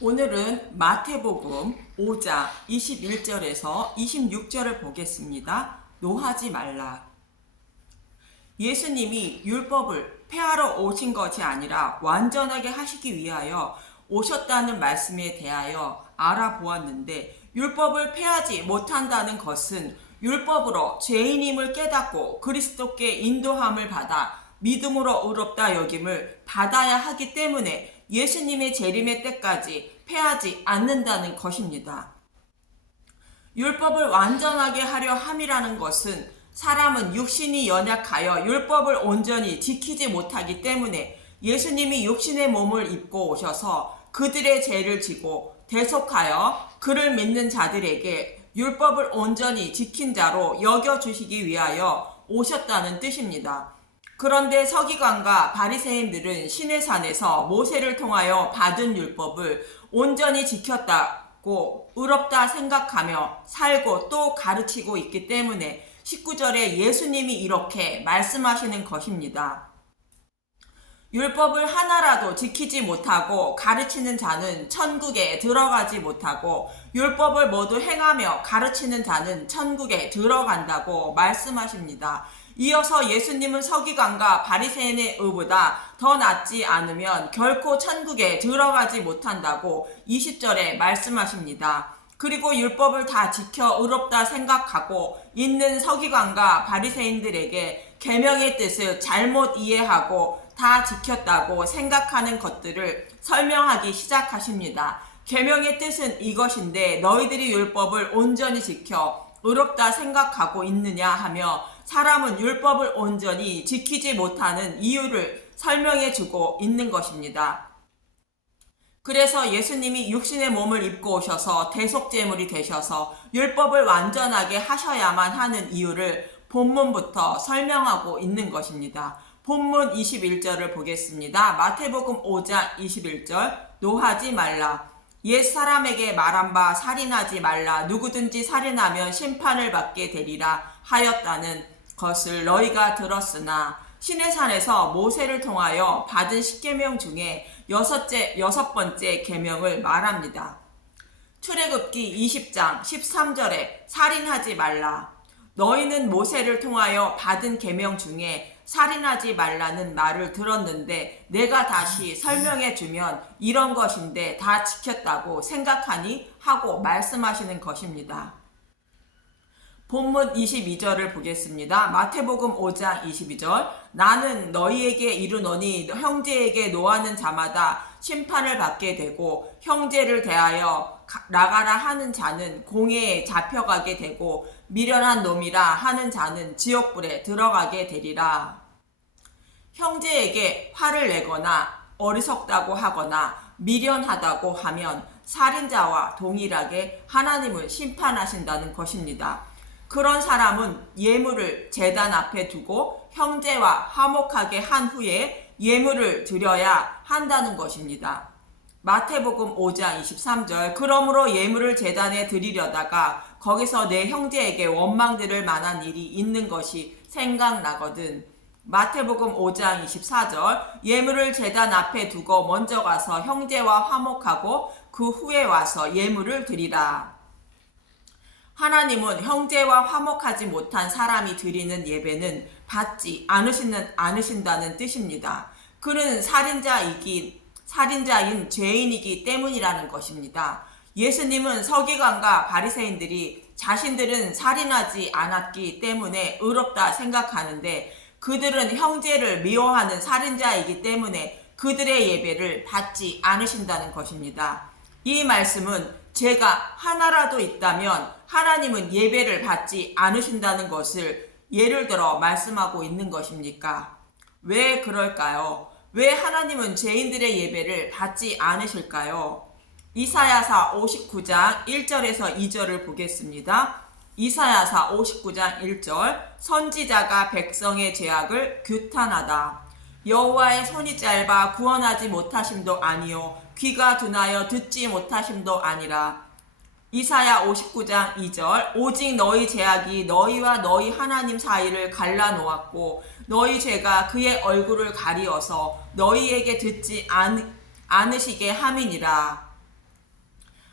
오늘은 마태복음 5장 21절에서 26절을 보겠습니다. 노하지 말라. 예수님이 율법을 폐하러 오신 것이 아니라 완전하게 하시기 위하여 오셨다는 말씀에 대하여 알아보았는데, 율법을 폐하지 못한다는 것은 율법으로 죄인임을 깨닫고 그리스도께 인도함을 받아 믿음으로 의롭다 여김을 받아야 하기 때문에 예수님의 재림의 때까지 폐하지 않는다는 것입니다. 율법을 완전하게 하려 함이라는 것은 사람은 육신이 연약하여 율법을 온전히 지키지 못하기 때문에 예수님이 육신의 몸을 입고 오셔서 그들의 죄를 지고 대속하여 그를 믿는 자들에게 율법을 온전히 지킨 자로 여겨주시기 위하여 오셨다는 뜻입니다. 그런데 서기관과 바리새인들은 시내산에서 모세를 통하여 받은 율법을 온전히 지켰다고 의롭다 생각하며 살고 또 가르치고 있기 때문에 19절에 예수님이 이렇게 말씀하시는 것입니다. 율법을 하나라도 지키지 못하고 가르치는 자는 천국에 들어가지 못하고 율법을 모두 행하며 가르치는 자는 천국에 들어간다고 말씀하십니다. 이어서 예수님은 서기관과 바리새인의 의보다 더 낫지 않으면 결코 천국에 들어가지 못한다고 20절에 말씀하십니다. 그리고 율법을 다 지켜 의롭다 생각하고 있는 서기관과 바리새인들에게 계명의 뜻을 잘못 이해하고 다 지켰다고 생각하는 것들을 설명하기 시작하십니다. 계명의 뜻은 이것인데 너희들이 율법을 온전히 지켜 의롭다 생각하고 있느냐 하며 사람은 율법을 온전히 지키지 못하는 이유를 설명해 주고 있는 것입니다. 그래서 예수님이 육신의 몸을 입고 오셔서 대속제물이 되셔서 율법을 완전하게 하셔야만 하는 이유를 본문부터 설명하고 있는 것입니다. 본문 21절을 보겠습니다. 마태복음 5장 21절 노하지 말라. 옛 사람에게 말한 바 살인하지 말라. 누구든지 살인하면 심판을 받게 되리라 하였다는 것을 너희가 들었으나 시내산에서 모세를 통하여 받은 십계명 중에 여섯 번째 계명을 말합니다. 출애굽기 20장 13절에 살인하지 말라. 너희는 모세를 통하여 받은 계명 중에 살인하지 말라는 말을 들었는데 내가 다시 설명해 주면 이런 것인데 다 지켰다고 생각하니 하고 말씀하시는 것입니다. 본문 22절을 보겠습니다. 마태복음 5장 22절 나는 너희에게 이르노니 형제에게 노하는 자마다 심판을 받게 되고 형제를 대하여 나가라 하는 자는 공회에 잡혀가게 되고 미련한 놈이라 하는 자는 지옥불에 들어가게 되리라. 형제에게 화를 내거나 어리석다고 하거나 미련하다고 하면 살인자와 동일하게 하나님을 심판하신다는 것입니다. 그런 사람은 예물을 제단 앞에 두고 형제와 화목하게 한 후에 예물을 드려야 한다는 것입니다. 마태복음 5장 23절 그러므로 예물을 제단에 드리려다가 거기서 내 형제에게 원망들을 만한 일이 있는 것이 생각나거든. 마태복음 5장 24절 예물을 제단 앞에 두고 먼저 가서 형제와 화목하고 그 후에 와서 예물을 드리라. 하나님은 형제와 화목하지 못한 사람이 드리는 예배는 받지 않으신다는 뜻입니다. 그는 살인자인 죄인이기 때문이라는 것입니다. 예수님은 서기관과 바리새인들이 자신들은 살인하지 않았기 때문에 의롭다 생각하는데 그들은 형제를 미워하는 살인자이기 때문에 그들의 예배를 받지 않으신다는 것입니다. 이 말씀은 죄가 하나라도 있다면 하나님은 예배를 받지 않으신다는 것을 예를 들어 말씀하고 있는 것입니까? 왜 그럴까요? 왜 하나님은 죄인들의 예배를 받지 않으실까요? 이사야서 59장 1절에서 2절을 보겠습니다. 이사야서 59장 1절 선지자가 백성의 죄악을 규탄하다. 여호와의 손이 짧아 구원하지 못하심도 아니요 귀가 둔하여 듣지 못하심도 아니라. 이사야 59장 2절 오직 너희 죄악이 너희와 너희 하나님 사이를 갈라놓았고 너희 죄가 그의 얼굴을 가리어서 너희에게 듣지 않으시게 함이니라.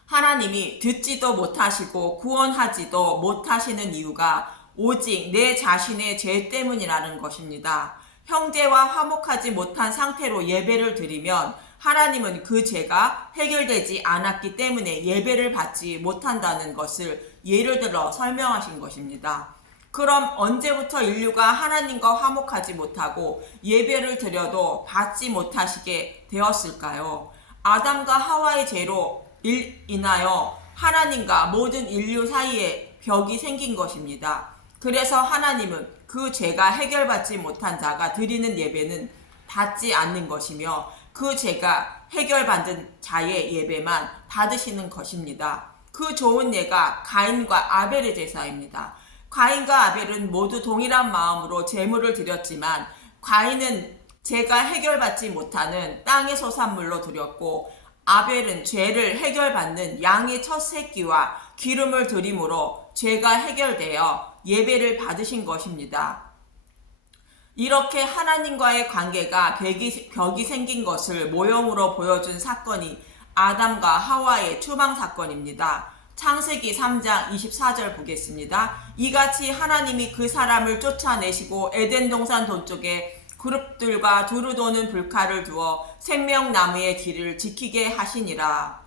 하나님이 듣지도 못하시고 구원하지도 못하시는 이유가 오직 내 자신의 죄 때문이라는 것입니다. 형제와 화목하지 못한 상태로 예배를 드리면 하나님은 그 죄가 해결되지 않았기 때문에 예배를 받지 못한다는 것을 예를 들어 설명하신 것입니다. 그럼 언제부터 인류가 하나님과 화목하지 못하고 예배를 드려도 받지 못하시게 되었을까요? 아담과 하와의 죄로 인하여 하나님과 모든 인류 사이에 벽이 생긴 것입니다. 그래서 하나님은 그 죄가 해결받지 못한 자가 드리는 예배는 받지 않는 것이며 그 죄가 해결받은 자의 예배만 받으시는 것입니다. 그 좋은 예가 가인과 아벨의 제사입니다. 가인과 아벨은 모두 동일한 마음으로 제물을 드렸지만 가인은 죄가 해결받지 못하는 땅의 소산물로 드렸고 아벨은 죄를 해결받는 양의 첫 새끼와 기름을 드림으로 죄가 해결되어 예배를 받으신 것입니다. 이렇게 하나님과의 관계가 벽이 생긴 것을 모형으로 보여준 사건이 아담과 하와의 추방 사건입니다. 창세기 3장 24절 보겠습니다. 이같이 하나님이 그 사람을 쫓아내시고 에덴 동산 동쪽에 그룹들과 두루 도는 불칼을 두어 생명나무의 길을 지키게 하시니라.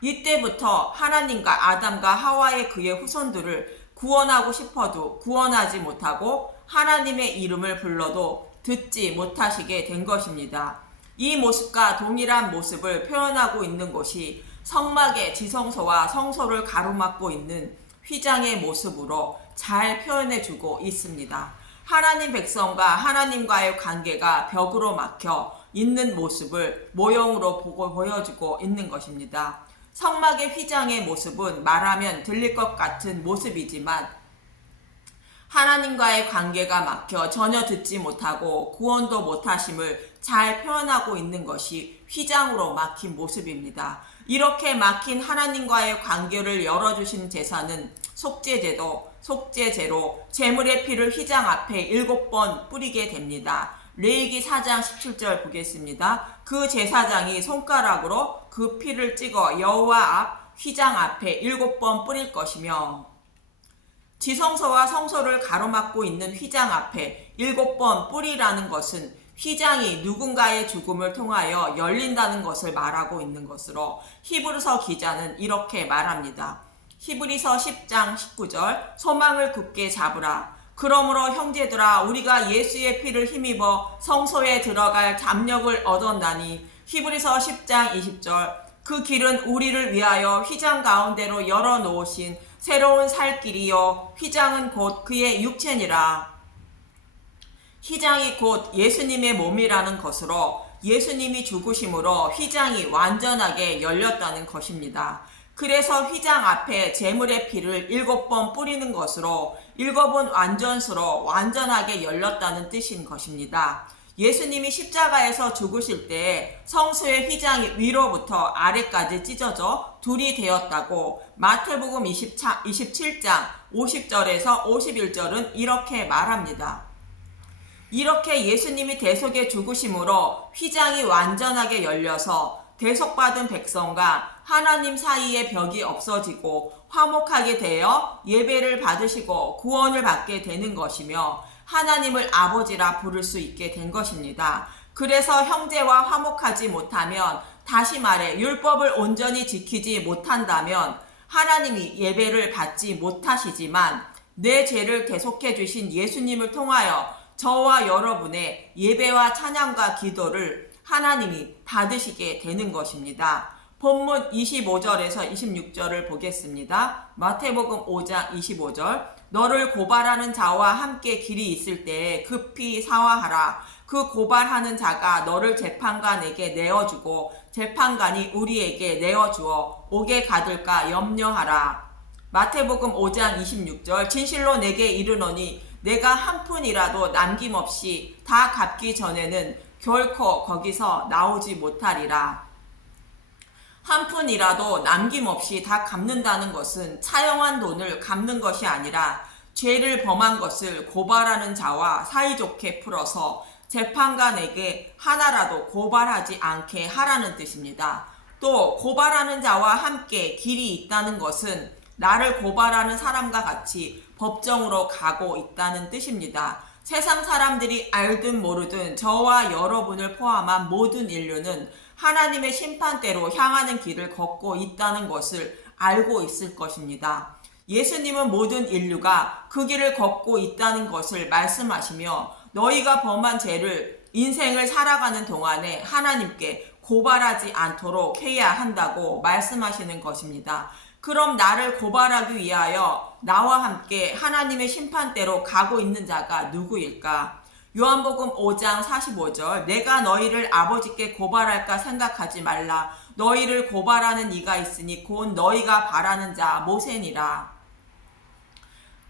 이때부터 하나님과 아담과 하와의 그의 후손들을 구원하고 싶어도 구원하지 못하고 하나님의 이름을 불러도 듣지 못하시게 된 것입니다. 이 모습과 동일한 모습을 표현하고 있는 것이 성막의 지성소와 성소를 가로막고 있는 휘장의 모습으로 잘 표현해주고 있습니다. 하나님 백성과 하나님과의 관계가 벽으로 막혀 있는 모습을 모형으로 보여주고 있는 것입니다. 성막의 휘장의 모습은 말하면 들릴 것 같은 모습이지만 하나님과의 관계가 막혀 전혀 듣지 못하고 구원도 못하심을 잘 표현하고 있는 것이 휘장으로 막힌 모습입니다. 이렇게 막힌 하나님과의 관계를 열어주신 제사는 속죄제로 제물의 피를 휘장 앞에 7번 뿌리게 됩니다. 레위기 4장 17절 보겠습니다. 그 제사장이 손가락으로 그 피를 찍어 여호와 앞 휘장 앞에 7번 뿌릴 것이며 지성소와 성소를 가로막고 있는 휘장 앞에 7번 뿌리라는 것은 휘장이 누군가의 죽음을 통하여 열린다는 것을 말하고 있는 것으로 히브리서 기자는 이렇게 말합니다. 히브리서 10장 19절 소망을 굳게 잡으라. 그러므로 형제들아 우리가 예수의 피를 힘입어 성소에 들어갈 잠력을 얻었나니 히브리서 10장 20절 그 길은 우리를 위하여 휘장 가운데로 열어놓으신 새로운 살 길이요 휘장은 곧 그의 육체니라. 휘장이 곧 예수님의 몸이라는 것으로 예수님이 죽으심으로 휘장이 완전하게 열렸다는 것입니다. 그래서 휘장 앞에 제물의 피를 7번 뿌리는 것으로 7번 완전수로 완전하게 열렸다는 뜻인 것입니다. 예수님이 십자가에서 죽으실 때 성소의 휘장이 위로부터 아래까지 찢어져 둘이 되었다고 마태복음 27장 50절에서 51절은 이렇게 말합니다. 이렇게 예수님이 대속의 죽으심으로 휘장이 완전하게 열려서 대속받은 백성과 하나님 사이의 벽이 없어지고 화목하게 되어 예배를 받으시고 구원을 받게 되는 것이며 하나님을 아버지라 부를 수 있게 된 것입니다. 그래서 형제와 화목하지 못하면 다시 말해 율법을 온전히 지키지 못한다면 하나님이 예배를 받지 못하시지만 내 죄를 대속해 주신 예수님을 통하여 저와 여러분의 예배와 찬양과 기도를 하나님이 받으시게 되는 것입니다. 본문 25절에서 26절을 보겠습니다. 마태복음 5장 25절 너를 고발하는 자와 함께 길이 있을 때에 급히 사화하라. 그 고발하는 자가 너를 재판관에게 내어주고 재판관이 우리에게 내어주어 옥에 가둘까 염려하라. 마태복음 5장 26절 진실로 내게 이르노니 내가 한 푼이라도 남김없이 다 갚기 전에는 결코 거기서 나오지 못하리라. 한 푼이라도 남김없이 다 갚는다는 것은 차용한 돈을 갚는 것이 아니라 죄를 범한 것을 고발하는 자와 사이좋게 풀어서 재판관에게 하나라도 고발하지 않게 하라는 뜻입니다. 또 고발하는 자와 함께 길이 있다는 것은 나를 고발하는 사람과 같이 법정으로 가고 있다는 뜻입니다. 세상 사람들이 알든 모르든 저와 여러분을 포함한 모든 인류는 하나님의 심판대로 향하는 길을 걷고 있다는 것을 알고 있을 것입니다. 예수님은 모든 인류가 그 길을 걷고 있다는 것을 말씀하시며 너희가 범한 죄를 인생을 살아가는 동안에 하나님께 고발하지 않도록 해야 한다고 말씀하시는 것입니다. 그럼 나를 고발하기 위하여 나와 함께 하나님의 심판대로 가고 있는 자가 누구일까? 요한복음 5장 45절 내가 너희를 아버지께 고발할까 생각하지 말라. 너희를 고발하는 이가 있으니 곧 너희가 바라는 자 모세니라.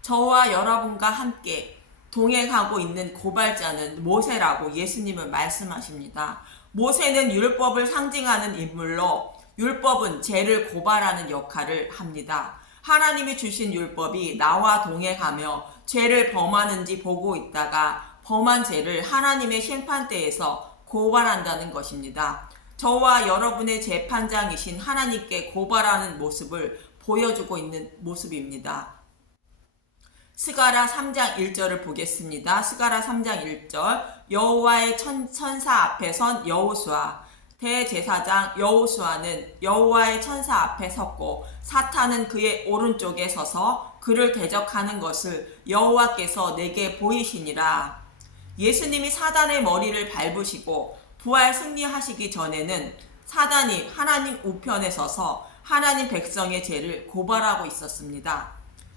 저와 여러분과 함께 동행하고 있는 고발자는 모세라고 예수님은 말씀하십니다. 모세는 율법을 상징하는 인물로 율법은 죄를 고발하는 역할을 합니다. 하나님이 주신 율법이 나와 동행하며 죄를 범하는지 보고 있다가 범한 죄를 하나님의 심판대에서 고발한다는 것입니다. 저와 여러분의 재판장이신 하나님께 고발하는 모습을 보여주고 있는 모습입니다. 스가랴 3장 1절을 보겠습니다. 스가랴 3장 1절 여호와의 천사 앞에 선 여호수아 대제사장 여호수아는 여호와의 천사 앞에 섰고 사탄은 그의 오른쪽에 서서 그를 대적하는 것을 여호와께서 내게 보이시니라. 예수님이 사단의 머리를 밟으시고 부활 승리하시기 전에는 사단이 하나님 우편에 서서 하나님 백성의 죄를 고발하고 있었습니다.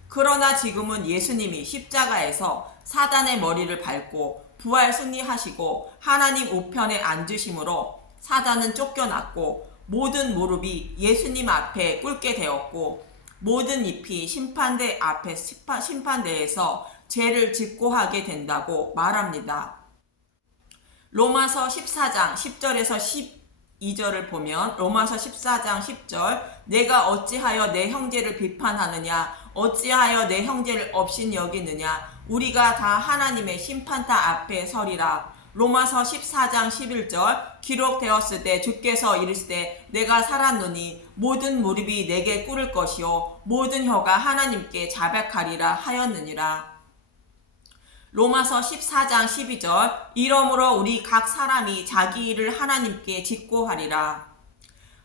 그러나 지금은 예수님이 십자가에서 사단의 머리를 밟고 부활 승리하시고 하나님 우편에 앉으심으로 사단은 쫓겨났고 모든 무릎이 예수님 앞에 꿇게 되었고 모든 ip이 심판대 앞에 심판대에서 죄를 짓고 하게 된다고 말합니다. 로마서 14장 10절에서 12절을 보면 로마서 14장 10절 내가 어찌하여 내 형제를 비판하느냐 어찌하여 내 형제를 업신 여기느냐 우리가 다 하나님의 심판대 앞에 서리라. 로마서 14장 11절 기록되었을 때 주께서 이르시되 내가 살았노니 모든 무릎이 내게 꿇을 것이요 모든 혀가 하나님께 자백하리라 하였느니라. 로마서 14장 12절 이러므로 우리 각 사람이 자기 일을 하나님께 짓고 하리라.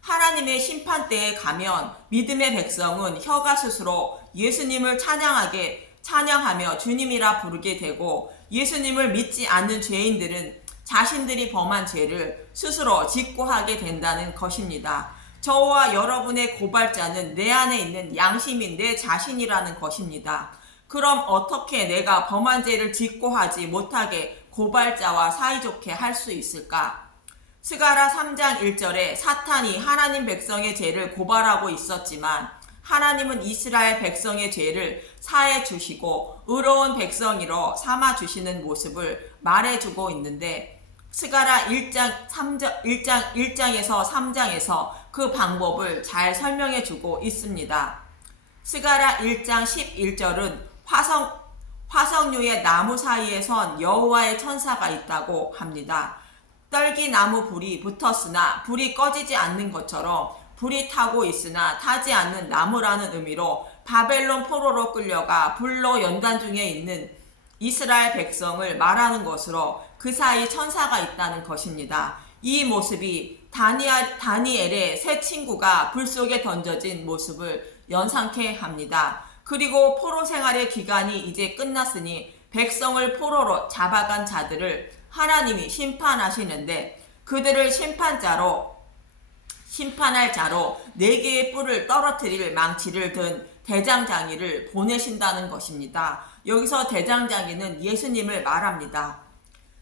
하나님의 심판대에 가면 믿음의 백성은 혀가 스스로 예수님을 찬양하며 주님이라 부르게 되고 예수님을 믿지 않는 죄인들은 자신들이 범한 죄를 스스로 짓고 하게 된다는 것입니다. 저와 여러분의 고발자는 내 안에 있는 양심인 내 자신이라는 것입니다. 그럼 어떻게 내가 범한 죄를 짓고 하지 못하게 고발자와 사이좋게 할 수 있을까? 스가랴 3장 1절에 사탄이 하나님 백성의 죄를 고발하고 있었지만 하나님은 이스라엘 백성의 죄를 사해 주시고 의로운 백성이로 삼아 주시는 모습을 말해주고 있는데 스가랴 1장에서 3장에서 그 방법을 잘 설명해 주고 있습니다. 스가랴 1장 11절은 화석류의 나무 사이에 선 여호와의 천사가 있다고 합니다. 떨기나무 불이 붙었으나 불이 꺼지지 않는 것처럼 불이 타고 있으나 타지 않는 나무라는 의미로 바벨론 포로로 끌려가 불로 연단 중에 있는 이스라엘 백성을 말하는 것으로 그 사이 천사가 있다는 것입니다. 이 모습이 다니엘의 세 친구가 불 속에 던져진 모습을 연상케 합니다. 그리고 포로 생활의 기간이 이제 끝났으니 백성을 포로로 잡아간 자들을 하나님이 심판하시는데 그들을 심판할 자로 4개의 뿔을 떨어뜨릴 망치를 든 대장장이를 보내신다는 것입니다. 여기서 대장장이는 예수님을 말합니다.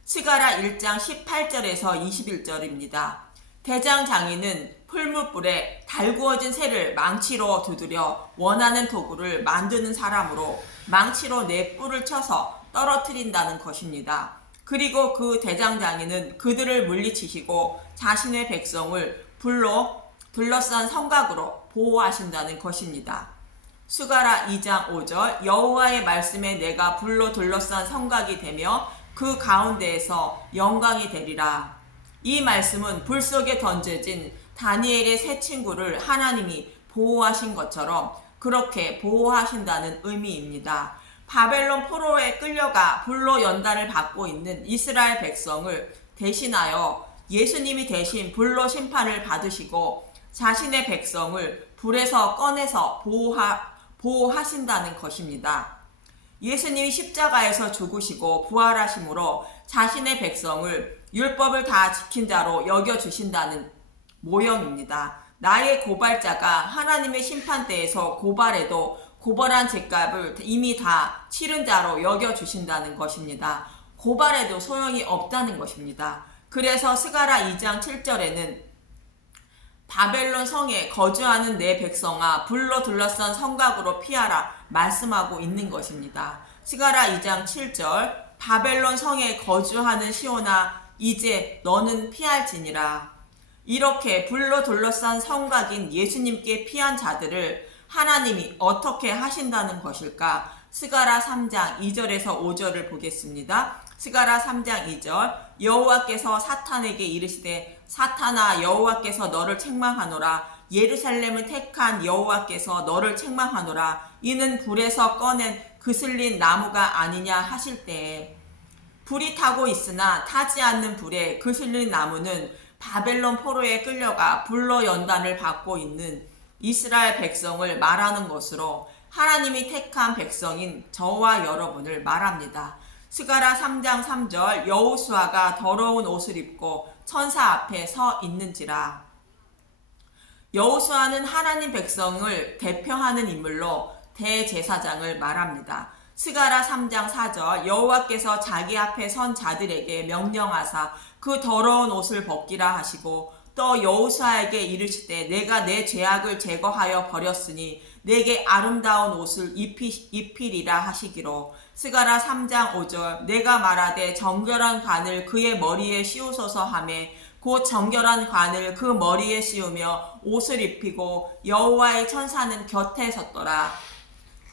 스가랴 1장 18절에서 21절입니다. 대장장이는 풀무불에 달구어진 새를 망치로 두드려 원하는 도구를 만드는 사람으로 망치로 4뿔을 쳐서 떨어뜨린다는 것입니다. 그리고 그 대장장이는 그들을 물리치시고 자신의 백성을 불로 둘러싼 성곽으로 보호하신다는 것입니다. 스가랴 2장 5절 여호와의 말씀에 내가 불로 둘러싼 성곽이 되며 그 가운데에서 영광이 되리라. 이 말씀은 불 속에 던져진 다니엘의 세 친구를 하나님이 보호하신 것처럼 그렇게 보호하신다는 의미입니다. 바벨론 포로에 끌려가 불로 연단을 받고 있는 이스라엘 백성을 대신하여 예수님이 대신 불로 심판을 받으시고 자신의 백성을 불에서 꺼내서 보호하신다는 것입니다. 예수님이 십자가에서 죽으시고 부활하심으로 자신의 백성을 율법을 다 지킨 자로 여겨주신다는 모형입니다. 나의 고발자가 하나님의 심판대에서 고발해도 고발한 죄값을 이미 다 치른 자로 여겨주신다는 것입니다. 고발해도 소용이 없다는 것입니다. 그래서 스가랴 2장 7절에는 바벨론 성에 거주하는 내 백성아 불로 둘러싼 성곽으로 피하라 말씀하고 있는 것입니다. 스가랴 2장 7절 바벨론 성에 거주하는 시온아 이제 너는 피할지니라. 이렇게 불로 둘러싼 성곽인 예수님께 피한 자들을 하나님이 어떻게 하신다는 것일까? 스가랴 3장 2절에서 5절을 보겠습니다. 스가랴 3장 2절 여호와께서 사탄에게 이르시되 사탄아 여호와께서 너를 책망하노라. 예루살렘을 택한 여호와께서 너를 책망하노라. 이는 불에서 꺼낸 그슬린 나무가 아니냐 하실 때에 불이 타고 있으나 타지 않는 불에 그슬린 나무는 바벨론 포로에 끌려가 불로 연단을 받고 있는 이스라엘 백성을 말하는 것으로 하나님이 택한 백성인 저와 여러분을 말합니다. 스가랴 3장 3절 여호수아가 더러운 옷을 입고 천사 앞에 서 있는지라. 여호수아는 하나님 백성을 대표하는 인물로 대제사장을 말합니다. 스가랴 3장 4절 여호와께서 자기 앞에 선 자들에게 명령하사 그 더러운 옷을 벗기라 하시고 또 여호수아에게 이르시되 내가 내 죄악을 제거하여 버렸으니 내게 아름다운 옷을 입히리라 하시기로. 스가랴 3장 5절 내가 말하되 정결한 관을 그의 머리에 씌우소서 하매 곧 정결한 관을 그 머리에 씌우며 옷을 입히고 여호와의 천사는 곁에 섰더라.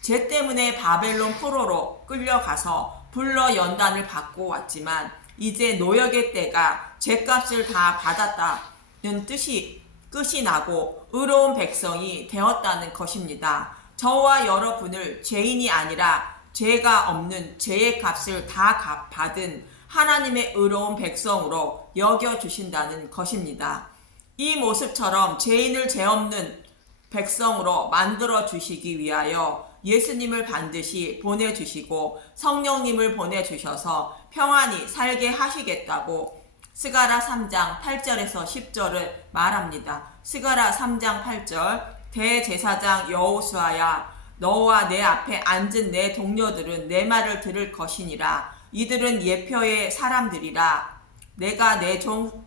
죄 때문에 바벨론 포로로 끌려가서 불로 연단을 받고 왔지만 이제 노역의 때가 죄값을 다 받았다는 끝이 나고 의로운 백성이 되었다는 것입니다. 저와 여러분을 죄인이 아니라 죄가 없는 죄의 값을 다 받은 하나님의 의로운 백성으로 여겨주신다는 것입니다. 이 모습처럼 죄인을 죄 없는 백성으로 만들어 주시기 위하여 예수님을 반드시 보내주시고 성령님을 보내주셔서 평안히 살게 하시겠다고 스가랴 3장 8절에서 10절을 말합니다. 스가랴 3장 8절 대제사장 여호수아야 너와 내 앞에 앉은 내 동료들은 내 말을 들을 것이니라. 이들은 예표의 사람들이라. 내가 내 종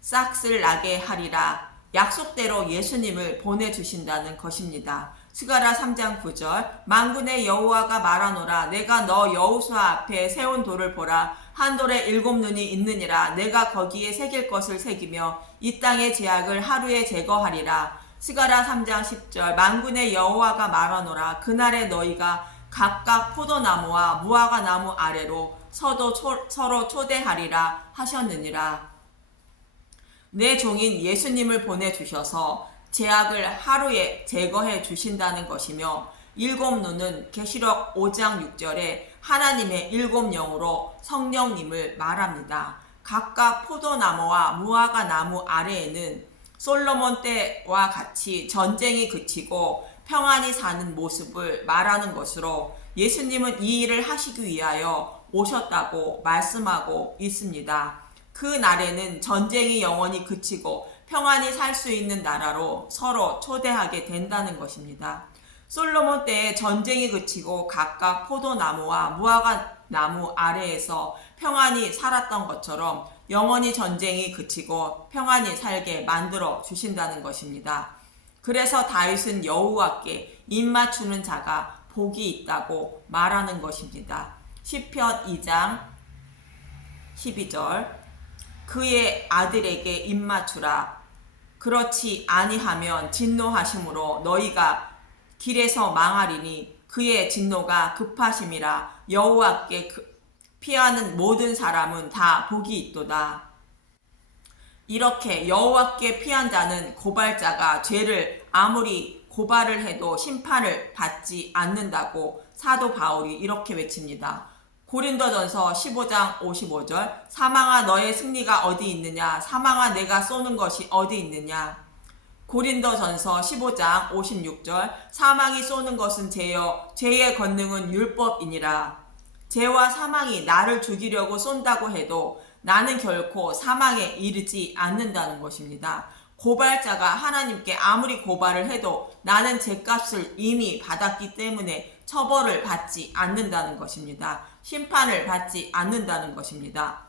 싹을 나게 하리라. 약속대로 예수님을 보내주신다는 것입니다. 스가랴 3장 9절 만군의 여호와가 말하노라. 내가 너 여호수아 앞에 세운 돌을 보라. 한 돌에 7눈이 있느니라. 내가 거기에 새길 것을 새기며 이 땅의 죄악을 하루에 제거하리라. 스가랴 3장 10절 만군의 여호와가 말하노라. 그날에 너희가 각각 포도나무와 무화과 나무 아래로 서로 초대하리라 하셨느니라. 내 종인 예수님을 보내주셔서 죄악을 하루에 제거해 주신다는 것이며 7눈은 계시록 5장 6절에 하나님의 7영으로 성령님을 말합니다. 각각 포도나무와 무화과 나무 아래에는 솔로몬 때와 같이 전쟁이 그치고 평안히 사는 모습을 말하는 것으로 예수님은 이 일을 하시기 위하여 오셨다고 말씀하고 있습니다. 그 날에는 전쟁이 영원히 그치고 평안히 살 수 있는 나라로 서로 초대하게 된다는 것입니다. 솔로몬 때에 전쟁이 그치고 각각 포도나무와 무화과 나무 아래에서 평안히 살았던 것처럼 영원히 전쟁이 그치고 평안히 살게 만들어 주신다는 것입니다. 그래서 다윗은 여호와께 입맞추는 자가 복이 있다고 말하는 것입니다. 시편 2장 12절 그의 아들에게 입맞추라. 그렇지 아니하면 진노하심으로 너희가 길에서 망하리니 그의 진노가 급하심이라. 여호와께 피하는 모든 사람은 다 복이 있도다. 이렇게 여호와께 피한 자는 고발자가 죄를 아무리 고발을 해도 심판을 받지 않는다고 사도 바울이 이렇게 외칩니다. 고린도전서 15장 55절 사망아 너의 승리가 어디 있느냐 사망아 내가 쏘는 것이 어디 있느냐. 고린도전서 15장 56절 사망이 쏘는 것은 죄여 죄의 권능은 율법이니라. 죄와 사망이 나를 죽이려고 쏜다고 해도 나는 결코 사망에 이르지 않는다는 것입니다. 고발자가 하나님께 아무리 고발을 해도 나는 죄값을 이미 받았기 때문에 처벌을 받지 않는다는 것입니다. 심판을 받지 않는다는 것입니다.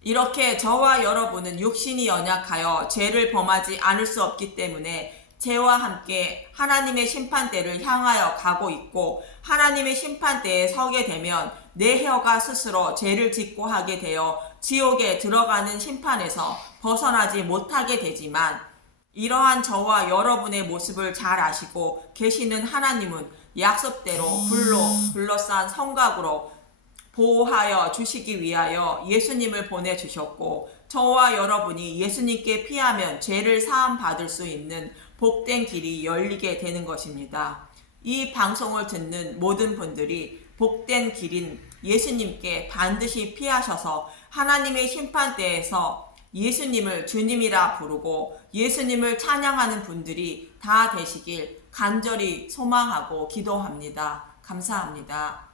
이렇게 저와 여러분은 육신이 연약하여 죄를 범하지 않을 수 없기 때문에 죄와 함께 하나님의 심판대를 향하여 가고 있고 하나님의 심판대에 서게 되면 내 혀가 스스로 죄를 짓고 하게 되어 지옥에 들어가는 심판에서 벗어나지 못하게 되지만 이러한 저와 여러분의 모습을 잘 아시고 계시는 하나님은 약속대로 불로 둘러싼 성곽으로 보호하여 주시기 위하여 예수님을 보내주셨고 저와 여러분이 예수님께 피하면 죄를 사함 받을 수 있는 복된 길이 열리게 되는 것입니다. 이 방송을 듣는 모든 분들이 복된 길인 예수님께 반드시 피하셔서 하나님의 심판대에서 예수님을 주님이라 부르고 예수님을 찬양하는 분들이 다 되시길 간절히 소망하고 기도합니다. 감사합니다.